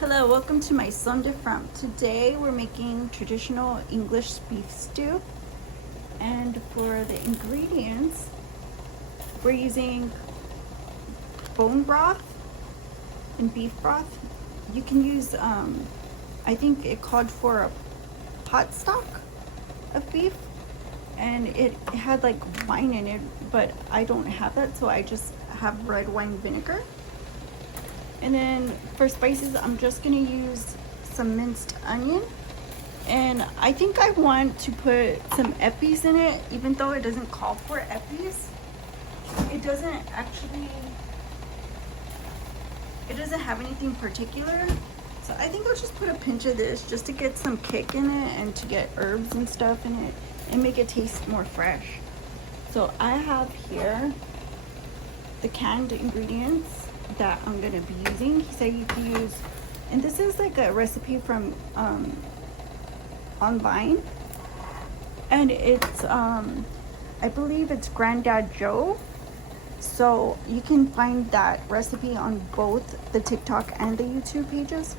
Hello, welcome to my Son de Femme. Today we're making traditional English beef stew, and for the ingredients we're using bone broth and beef broth. You can use I think it called for a pot stock of beef, and it had like wine in it, but I don't have that, so I just have red wine vinegar. And then for spices, I'm just gonna use some minced onion. And I think I want to put some epis in it, even though it doesn't call for epis. It doesn't have anything particular. So I think I'll just put a pinch of this just to get some kick in it and to get herbs and stuff in it and make it taste more fresh. So I have here the canned ingredients that I'm gonna be using. He said you can use, and this is like a recipe from online, and it's I believe it's Granddad Joe. So you can find that recipe on both the TikTok and the YouTube pages.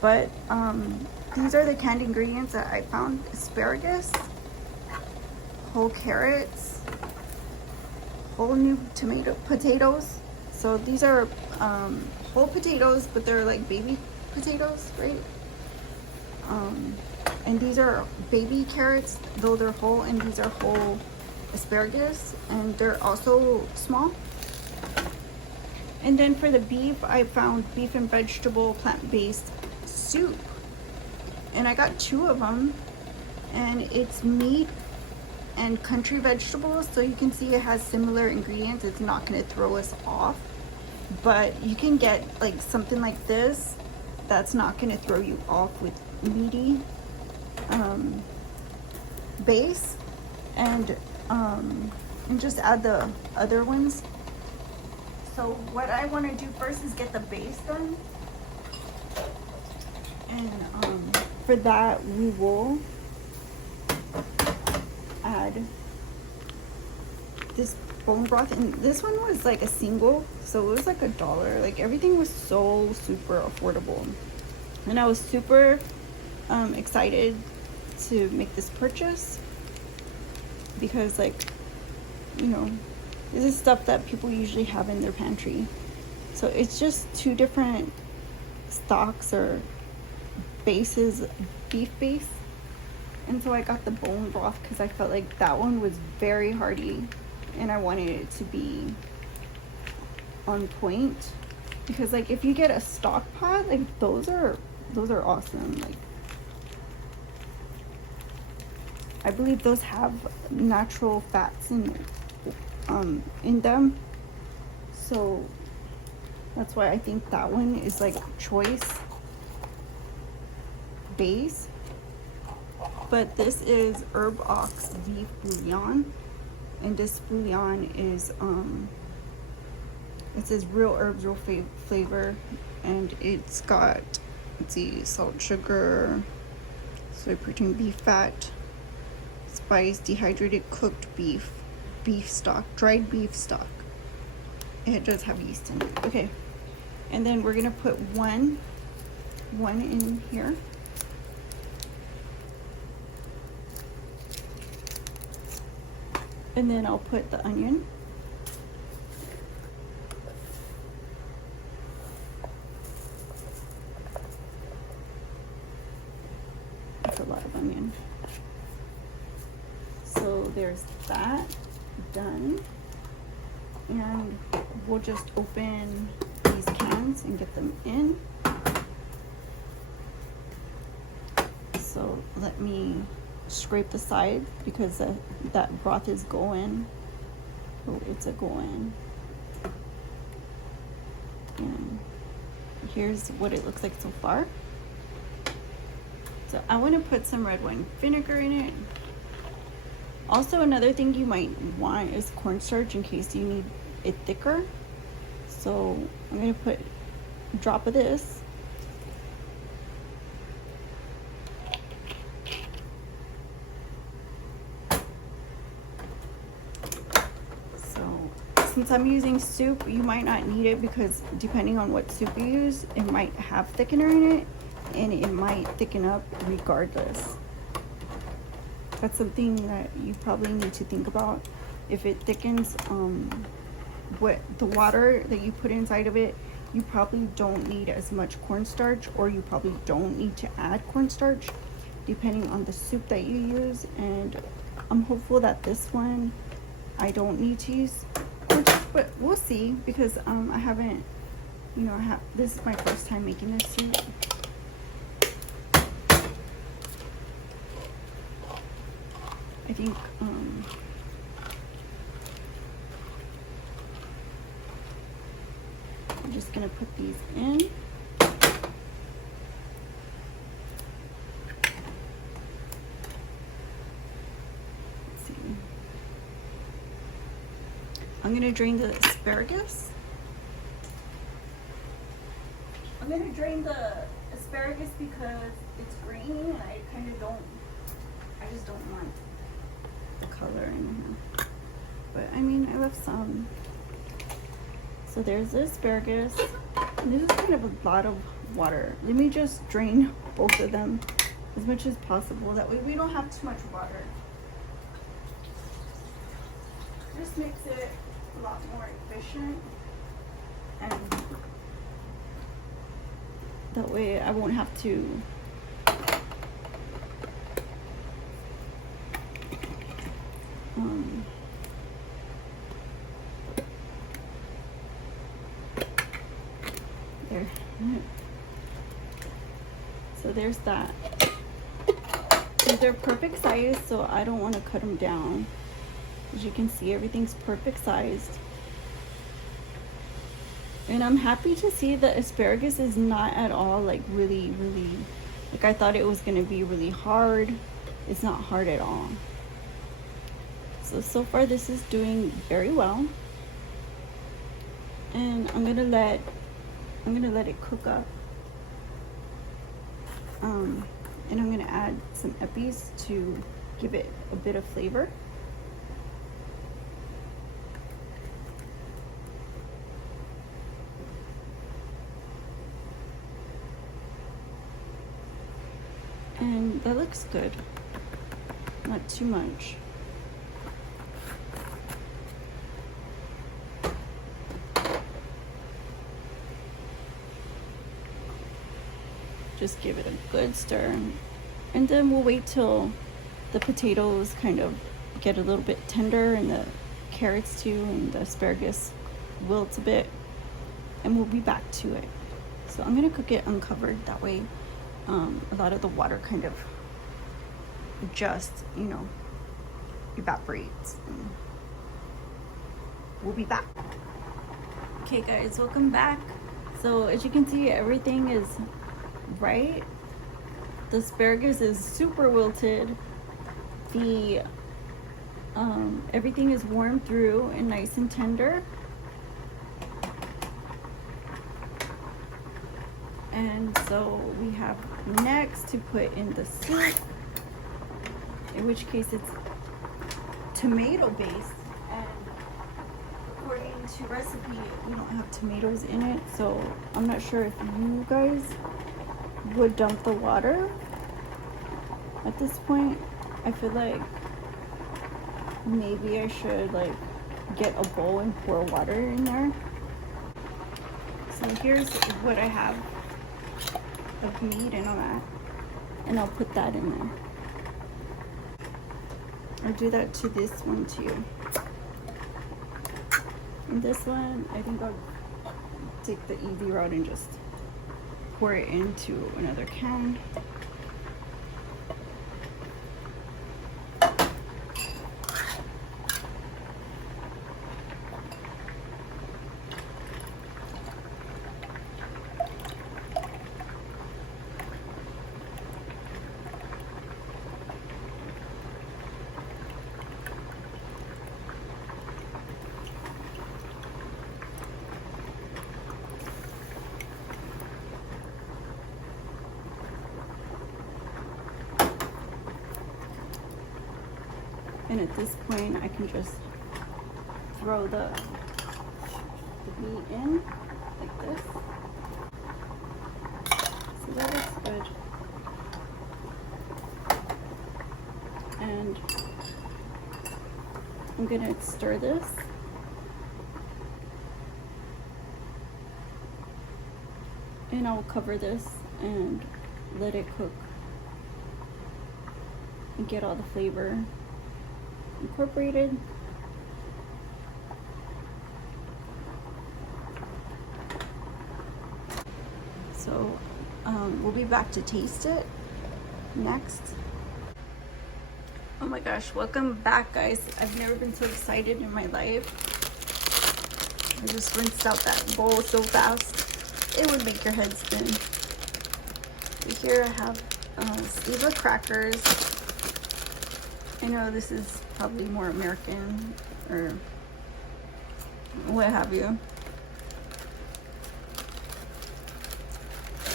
But these are the canned ingredients that I found: asparagus, whole carrots, whole new potatoes. So these are whole potatoes, but they're like baby potatoes, right? And these are baby carrots, though they're whole, and these are whole asparagus, and they're also small. And then for the beef, I found beef and vegetable plant-based soup, and I got 2 of them, and it's meat and country vegetables, so you can see it has similar ingredients. It's not going to throw us off, but you can get like something like this that's not going to throw you off with meaty base, and just add the other ones. So what I want to do first is get the base done, and for that we will add this bone broth, and this one was like a single, so it was like $1. Like everything was so super affordable, and I was super excited to make this purchase because, like, you know, this is stuff that people usually have in their pantry. So it's just 2 different stocks or bases, beef base. And so I got the bone broth because I felt like that one was very hearty, and I wanted it to be on point. Because like if you get a stock pot, like those are awesome. Like I believe those have natural fats in them. So that's why I think that one is like choice base. But this is herb ox beef bouillon, and this bouillon is it says real herbs, real flavor, and it's got, let's see, salt, sugar, soy protein, beef fat, spice, dehydrated cooked beef stock, dried beef stock. It does have yeast in it. Okay, and then we're gonna put one in here. And then I'll put the onion. That's a lot of onion. So there's that done. And we'll just open these cans and get them in. So let me scrape the side because that broth is going. Oh, it's a going. And here's what it looks like so far. So I want to put some red wine vinegar in it. Also, another thing you might want is cornstarch in case you need it thicker. So I'm going to put a drop of this. since I'm using soup, you might not need it because depending on what soup you use, it might have thickener in it and it might thicken up regardless. That's something that you probably need to think about. If it thickens, what the water that you put inside of it, you probably don't need as much cornstarch, or you probably don't need to add cornstarch depending on the soup that you use. And I'm hopeful that this one I don't need to use cornstarch, but we'll see, because I haven't, you know, this is my first time making this soup. I think I'm just gonna put these in. Let's see. I'm gonna drain the asparagus. I'm gonna drain the asparagus because it's green and I just don't want the color in here. But I mean, I left some. So there's the asparagus. And this is kind of a lot of water. Let me just drain both of them as much as possible. That way we don't have too much water. Just makes it a lot more efficient. And that way I won't have to there. So there's that. So they're perfect size, so I don't want to cut them down. As you can see, everything's perfect sized. And I'm happy to see that asparagus is not at all like really, like I thought it was going to be really hard. It's not hard at all. So far this is doing very well. And I'm gonna let it cook up. And I'm gonna add some eppies to give it a bit of flavor. And that looks good. Not too much. Just give it a good stir, and then we'll wait till the potatoes kind of get a little bit tender, and the carrots too, and the asparagus wilts a bit, and we'll be back to it. So I'm gonna cook it uncovered, that way a lot of the water kind of just, you know, evaporates. And we'll be back. Okay guys, welcome back. So as you can see, everything is right. The asparagus is super wilted. The everything is warm through and nice and tender. And so we have next to put in the soup, in which case it's tomato based, and according to recipe we don't have tomatoes in it, so I'm not sure if you guys would dump the water at this point. I feel like maybe I should like get a bowl and pour water in there. So here's what I have of meat and all that, and I'll put that in there. I'll do that to this one too. And this one, I think I'll take the easy route and just pour it into another can. And at this point, I can just throw the meat in like this. So that looks good. And I'm gonna stir this. And I'll cover this and let it cook and get all the flavor incorporated. So we'll be back to taste it next. Oh my gosh, welcome back, guys. I've never been so excited in my life. I just rinsed out that bowl so fast. It would make your head spin. Here I have these are crackers. I know this is probably more American or what have you.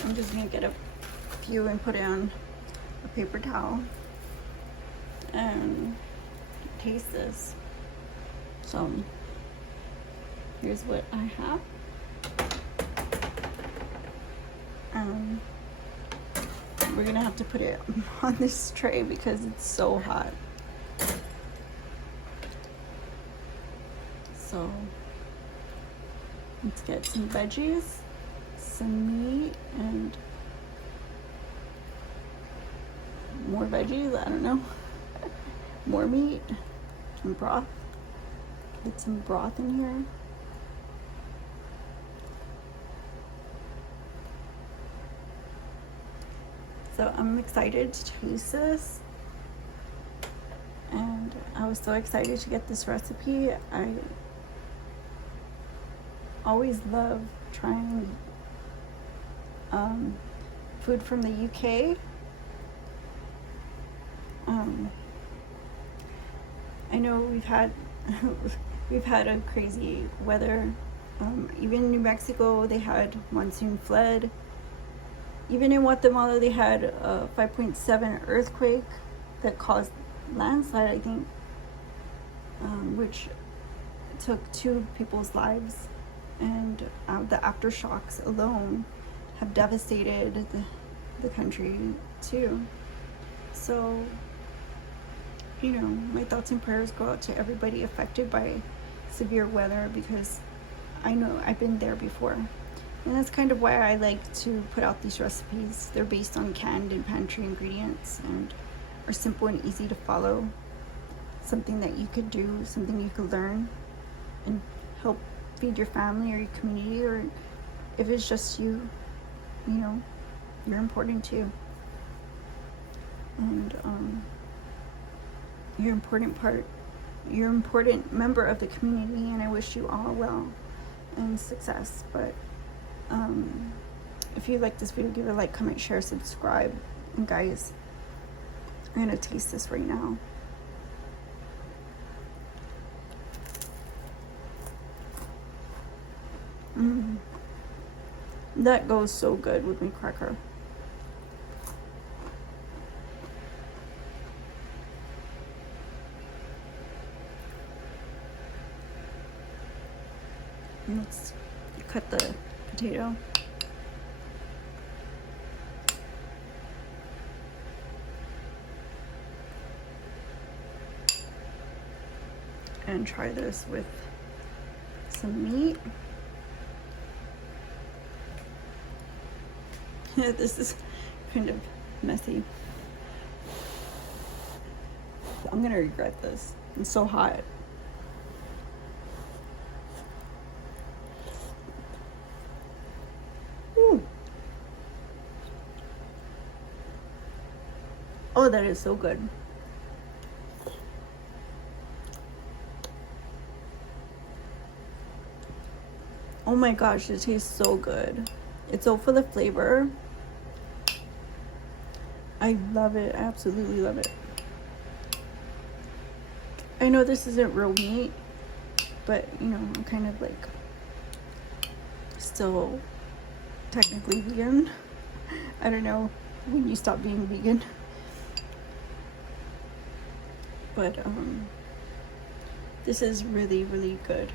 I'm just gonna get a few and put it on a paper towel and taste this. So here's what I have. We're gonna have to put it on this tray because it's so hot. So let's get some veggies, some meat, and more veggies, I don't know. More meat, some broth. Get some broth in here. So I'm excited to taste this. And I was so excited to get this recipe. I always love trying food from the UK. I know we've had a crazy weather. Even New Mexico, they had monsoon flood. Even in Guatemala, they had a 5.7 earthquake that caused landslide, I think, which took 2 people's lives. And the aftershocks alone have devastated the country too. So, you know, my thoughts and prayers go out to everybody affected by severe weather, because I know I've been there before. And that's kind of why I like to put out these recipes. They're based on canned and pantry ingredients and are simple and easy to follow. Something that you could do, something you could learn and help feed your family or your community, or if it's just you, you know, you're important too. And you're you're an important member of the community, and I wish you all well and success. But if you like this video, give it a like, comment, share, subscribe. And guys, I'm gonna taste this right now. That goes so good with my cracker. Let's cut the potato. And try this with some meat. This is kind of messy. I'm gonna regret this. It's so hot. Ooh. Oh, that is so good. Oh my gosh, it tastes so good. It's so full of flavor. I love it. I absolutely love it. I know this isn't real meat, but you know, I'm kind of like still technically vegan. I don't know when you stop being vegan. But this is really, really good.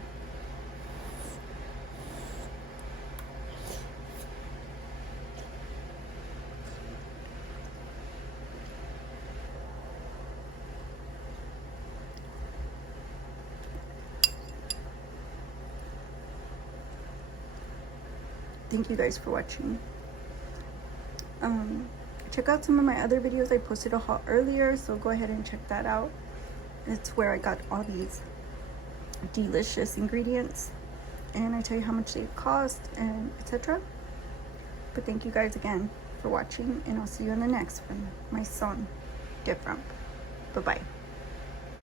thank you guys for watching. Check out some of my other videos. I posted a haul earlier, so go ahead and check that out. It's where I got all these delicious ingredients, and I tell you how much they cost and etc. But thank you guys again for watching, and I'll see you on the next one. My son different. Bye bye.